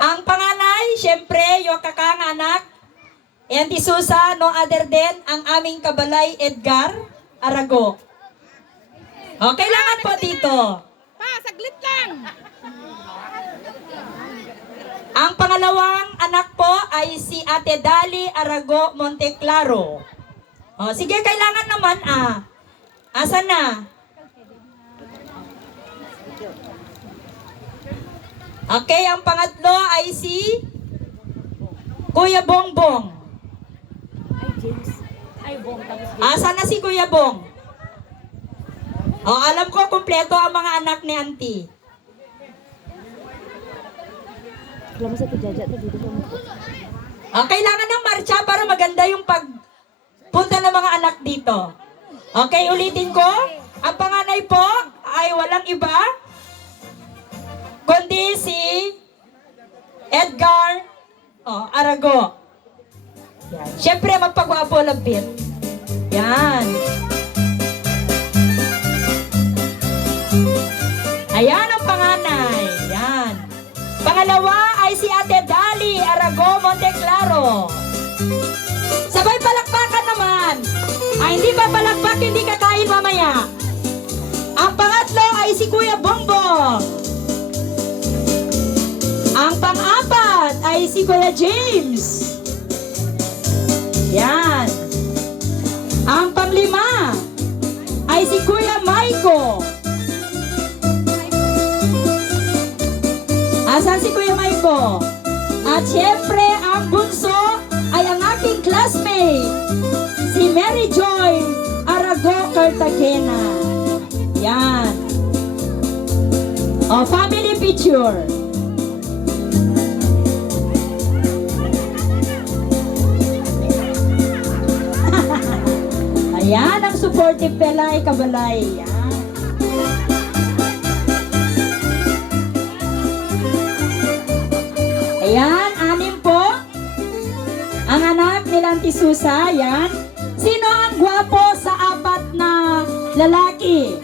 Ang panganay, syempre, yung kakang anak, Auntie Susa, no other than ang aming kabalay Edgar Arago. O, kailangan po dito. Pa, saglit lang. Ang pangalawang anak po ay si Ate Dali Arago Monteclaro. O, sige, kailangan naman Asan na? Okay, ang pangatlo ay si Kuya Bongbong. Asan na si Kuya Bong? O, alam ko, kumpleto ang mga anak ni Auntie. Kailangan ng marcha para maganda yung pagpunta ng mga anak dito. Okay, ulitin ko. Ang panganay po ay walang iba kundi si Edgar Arago. Yan. Siyempre, magpagwapo labit. Yan. Ayan ang panganay. Yan. Pangalawa ay si Ate Dali Arago Monteclaro. Sabay palakpakan naman. Hindi ba palakpak, hindi kakain mamaya. Ang pangatlo ay si Kuya Bongbong. Ang pang-apat ay si Kuya James. Yan. Ang panglima ay si Kuya Maiko. Asan si Kuya Maiko? At syempre, ang bunso ay ang aking classmate, si Mary Joy Arago Cartagena. Yan. O, family picture. Ayan, ang supportive pelay, kabalay. Yan. Ayan, 6 po. Ang anak ni Auntie Susa, yan. Sino ang gwapo sa 4 na lalaki?